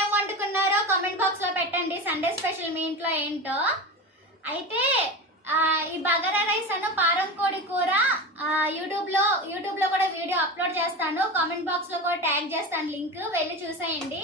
ఏం వండుకున్నారో comment box లో పెట్టండి. సండే స్పెషల్ మీ ఇంట్లో ఏంటో. అయితే ఈ బగారా రైస్ అను పారం కోడి కూర యూట్యూబ్ లో కూడా వీడియో అప్లోడ్ చేస్తాను. కామెంట్ బాక్స్ లో కూడా ట్యాగ్ చేస్తాను, లింక్ వెళ్ళి చూసేయండి.